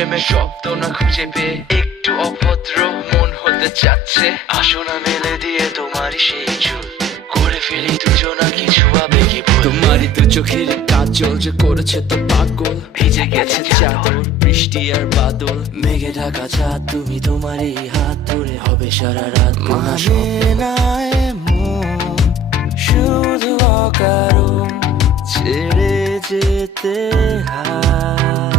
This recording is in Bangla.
প্রেমের শব্দ না খুঁজে পেয়ে একটু অভদ্র মন হতে চাচ্ছে। আসো না মেলে দিয়ে তোমারই সেই চুল, করে ফেলি দুজনা কিছু আবেগী ভুল। তোমারই দু চোখের কাজল যে করেছে তো পাগল, ভিজে গেছে চাদর বৃষ্টি আর বাদল, মেঘে ঢাকা চাঁদ তুমি তোমারই হাত ধরে হবে সারা রাত। মানে না এমন শুধু অকারণ ছেড়ে যেতে হয়।